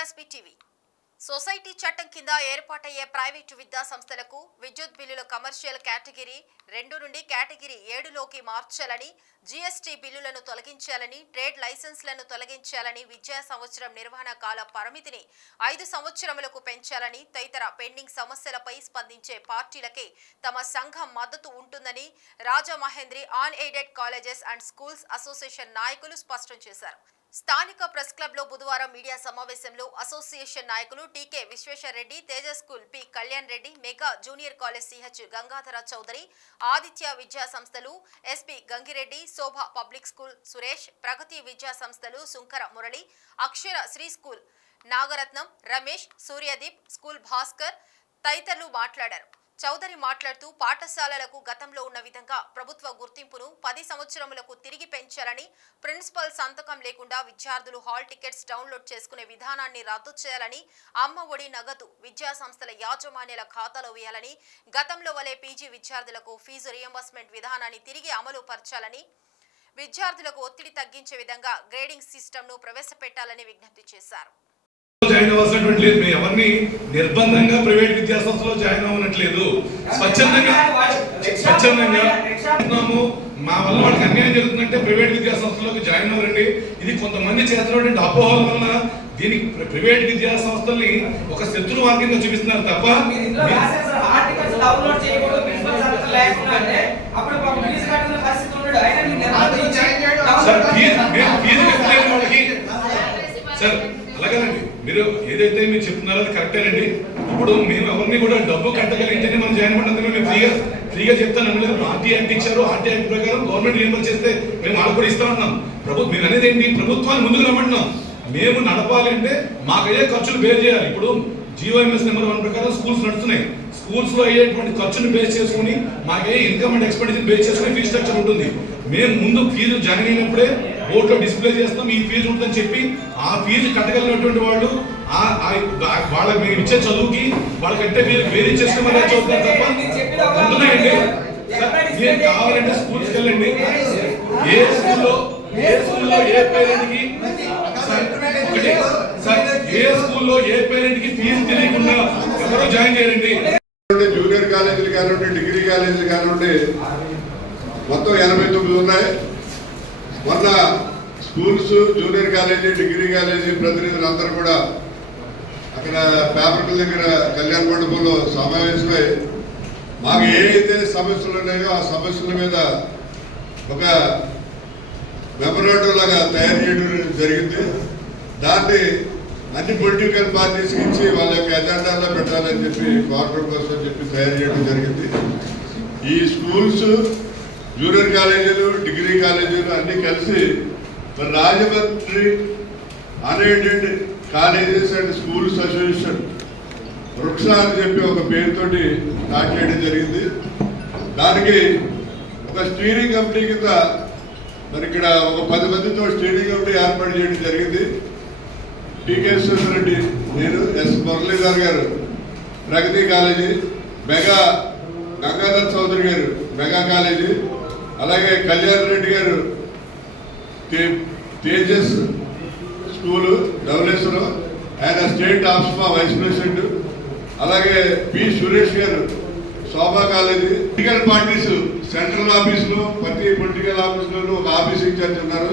ETV society చట్టం కింద ఏర్పాటయ్యే private విద్యా సంస్థలకు విద్యుత్ బిల్లుల కమర్షియల్ కేటగిరీ రెండు నుండి కేటగిరీ ఏడులోకి మార్చాలని జీఎస్టీ బిల్లులను తొలగించాలని ట్రేడ్ లైసెన్స్లను తొలగించాలని విద్యా సంవత్సరం నిర్వహణ కాల పరిమితిని ఐదు సంవత్సరములకు పెంచాలని తదితర పెండింగ్ సమస్యలపై స్పందించే పార్టీలకే తమ సంఘం మద్దతు ఉంటుందని Rajamahendri unaided colleges and schools association నాయకులు స్పష్టం చేశారు. స్థానిక ప్రెస్ క్లబ్లో బుధవారం మీడియా సమావేశంలో అసోసియేషన్ నాయకులు TK Visweswar Reddy Teja school P Kalyan Reddy mega junior college CH Gangadhara Chowdary Aditya విద్యా సంస్థలు SP Gangireddy Shobha public school Suresh Pragati విద్యా సంస్థలు సుంకర మురళి అక్షర శ్రీ స్కూల్ నాగరత్నం రమేష్ సూర్యదీప్ స్కూల్ భాస్కర్ తదితరులు మాట్లాడారు. చౌదరి మాట్లాడుతూ పాఠశాలలకు గతంలో ఉన్న విధంగా ప్రభుత్వ గుర్తింపును పది సంవత్సరములకు తిరిగి పెంచాలని ప్రిన్సిపల్ సంతకం లేకుండా విద్యార్థులు హాల్ టికెట్స్ డౌన్లోడ్ చేసుకునే విధానాన్ని రద్దు చేయాలని అమ్మ ఒడి నగదు విద్యా సంస్థల యాజమాన్యాల ఖాతాలో వేయాలని గతంలో వలె పీజీ విద్యార్థులకు ఫీజు రియంబర్స్మెంట్ విధానాన్ని తిరిగి అమలు పరచాలని విద్యార్థులకు ఒత్తిడి తగ్గించే విధంగా గ్రేడింగ్ సిస్టమ్ను ప్రవేశపెట్టాలని విజ్ఞప్తి చేశారు. ఎవరిని నిర్బంధంగా ప్రైవేట్ విద్యా సంస్థలో జాయిన్ అవ్వనట్లేదు. స్వచ్ఛందంగా స్వచ్ఛందంగా మా వల్ల వాళ్ళకి అన్యాయం జరుగుతుందంటే ప్రైవేట్ విద్యా సంస్థలోకి జాయిన్ అవ్వరండి ఇది కొంతమంది చేస్తున్నటువంటి అపోహల వల్ల దీనికి ప్ర- ప్రైవేట్ విద్యా సంస్థల్ని ఒక శత్రు మార్గంగా చూపిస్తున్నారు తప్ప సార్ ఫీజు కట్టలేని వాళ్ళకి మీరు ఏదైతే మీరు చెప్తున్నారో అది కరెక్టేనండి ఇప్పుడు మేము ఎవరిని కూడా డబ్బు కట్టగలిగితేనే మనం జాయిన్ పడ్డందుకు మేము ఫ్రీగా ఫ్రీగా చెప్తాను. అనలేదు ఆర్టీ యాక్ట్ ఇచ్చారు. ఆర్టీ యాక్ట్ ప్రకారం గవర్నమెంట్ రియంబర్ చేస్తే మేము వాళ్ళు కూడా ఇస్తామన్నాం ప్రభుత్వం మీరు అనేది ఏంటి? ప్రభుత్వాన్ని ముందుకు రమ్మంటున్నాం. మేము నడపాలి అంటే మాకయ్యే ఖర్చులు బేర్ చేయాలి. ఇప్పుడు జియోఎంఎస్ నెంబర్ వన్ ప్రకారం స్కూల్స్ నడుస్తున్నాయి. స్కూల్స్లో అయ్యేటువంటి ఖర్చును బేస్ చేసుకుని మాకే ఇన్కమ్ అండ్ ఎక్స్పెండిచర్ బేస్ చేసుకుని ఫీజు స్ట్రక్చర్ ఉంటుంది. మేము ముందు ఫీజు జాయిన్ అయినప్పుడే బోర్డులో డిస్ప్లే చేస్తాం ఈ ఫీజు ఉంటుందని చెప్పి ఆ ఫీజు కట్టగలిగినటువంటి వాళ్ళు వాళ్ళ మీరు ఇచ్చే చదువుకి వాళ్ళకంటే మీరు వేరే చేసుకుని చూస్తారు తప్ప ఉంటున్నాయండి. ఏం కావాలంటే స్కూల్స్కి వెళ్ళండి. ఏ స్కూల్లో ఏ స్కూల్లో ఏ పేరెంట్కి సార్, సార్ ఏ స్కూల్లో ఏ పేరెంట్కి ఫీజు తెలియకుండా ఎవరో జాయిన్ చేయండి జూనియర్ కాలేజీలు కానివ్వండి డిగ్రీ కాలేజీలు కానివ్వండి మొత్తం ఎనభై తొమ్మిది ఉన్నాయి. మొన్న schools junior college degree college ప్రతినిధులు అందరూ కూడా అక్కడ పేపర్ల దగ్గర కళ్యాణ మండపంలో సమావేశమై మాకు ఏదైతే సమస్యలు ఉన్నాయో ఆ సమస్యల మీద ఒక మెమరాండం లాగా తయారు చేయడం జరిగింది. దాన్ని అన్ని పొలిటికల్ పార్టీస్ ఇచ్చి వాళ్ళ యొక్క ఎజెండాలో పెట్టాలని చెప్పి కోరడం కోసం చెప్పి తయారు చేయడం జరిగింది. ఈ స్కూల్స్ జూనియర్ కాలేజీలు డిగ్రీ కాలేజీలు అన్ని కలిసి మరి Rajahmundry unaided colleges and schools association వృక్ష అని చెప్పి ఒక పేరుతోటి స్టార్ట్ చేయడం జరిగింది. దానికి ఒక స్టీరింగ్ కమిటీ కింద మరి ఇక్కడ ఒక పది మందితో స్టీరింగ్ కమిటీ ఏర్పాటు చేయడం జరిగింది. టీకేశ్వర రెడ్డి నేను ఎస్ మురళీధర్ గారు ప్రగతి కాలేజీ మెగా గంగాధర్ చౌదరి గారు మెగా కాలేజీ అలాగే కళ్యాణ్ రెడ్డి గారు తేజస్ స్కూలు ధవలేశ్వరం ఆయన స్టేట్ ఆఫ్స్మా వైస్ ప్రెసిడెంట్. అలాగే పి సురేష్ గారు Shobha college. Political parties central ఆఫీసులో ప్రతి పొలిటికల్ ఆఫీసులోనూ ఒక ఆఫీస్ ఇన్ఛార్జ్ ఉన్నారు.